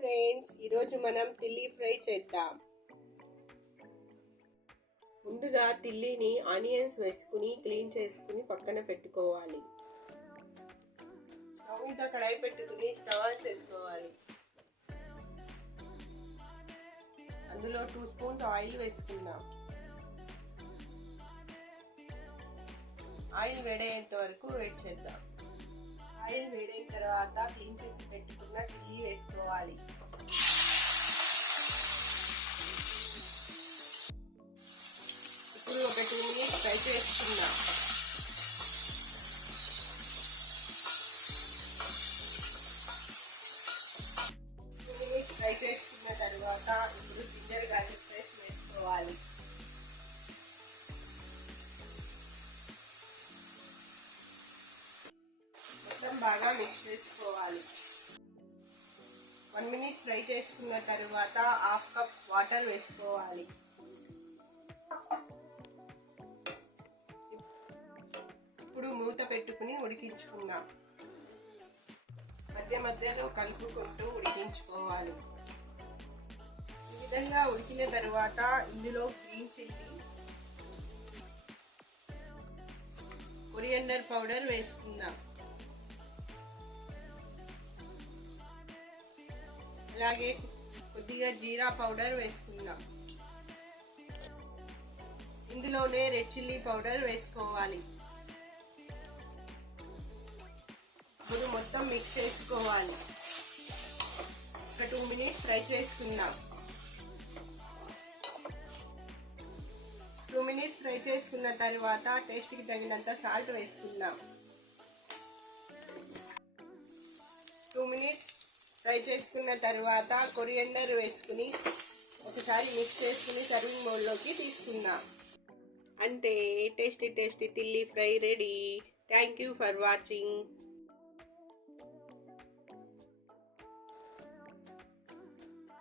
Friends, ఈరోజు మనం తిల్లి fry చేద్దాం. ముందుగా తిల్లిని ఆనియన్స్ వేసుకుని క్లీన్ చేసుకుని పక్కన పెట్టుకోవాలి. స్టవ్ మీద కడాయి పెట్టుకుని స్టవ్ ఆన్ చేసుకోవాలి. అందులో 2 స్పూన్స్ ఆయిల్ వేసుకుందాం. ఆయిల్ వేడయ్యేంత వరకు వెయిట్ చేద్దాం. ఆయిల్ వేడైన తర్వాత క్లీన్ చేసి పెట్టుకున్న తిల్లి వేసుకోవాలి. ఇప్పుడు ఒక 2 మినిట్స్ ఫ్రై చేసుకుందాం. ఫ్రై చేసుకున్న తర్వాత ఇప్పుడు జింజర్ గార్లిక్ పేస్ట్ వేసుకోవాలి. మొత్తం బాగా మిక్స్ చేసుకోవాలి. 1 మినిట్ ఫ్రై చేసుకున్న తర్వాత 1/2 కప్ వాటర్ వేసుకోవాలి. ఇప్పుడు మూత పెట్టుకుని ఉడికించుకుందాం. మధ్య మధ్యలో కలుపుకుంటూ ఉడికించుకోవాలి. ఈ విధంగా ఉడికిన తర్వాత ఇందులో గ్రీన్ చిల్లీ, కొరియండర్ పౌడర్ వేసుకుందాం. అలాగే కొద్దిగా జీరా పౌడర్ వేసుకుందాం. ఇందులోనే రెడ్ చిల్లీ పౌడర్ వేసుకోవాలి. ఇప్పుడు మొత్తం మిక్స్ చేసుకోవాలి. ఒక 2 మినిట్స్ ఫ్రై చేసుకుందాం. 2 మినిట్స్ ఫ్రై చేసుకున్న తర్వాత టేస్ట్కి తగినంత సాల్ట్ వేసుకుందాం. 2 మినిట్స్ ఫ్రై చేసుకున్న తర్వాత కొరియండర్ వేసుకుని ఒకసారి మిక్స్ చేసుకుని సర్వింగ్ బౌల్లోకి తీసుకుందాం. అంతే, టేస్టీ తిల్లి fry ready. Thank you for watching.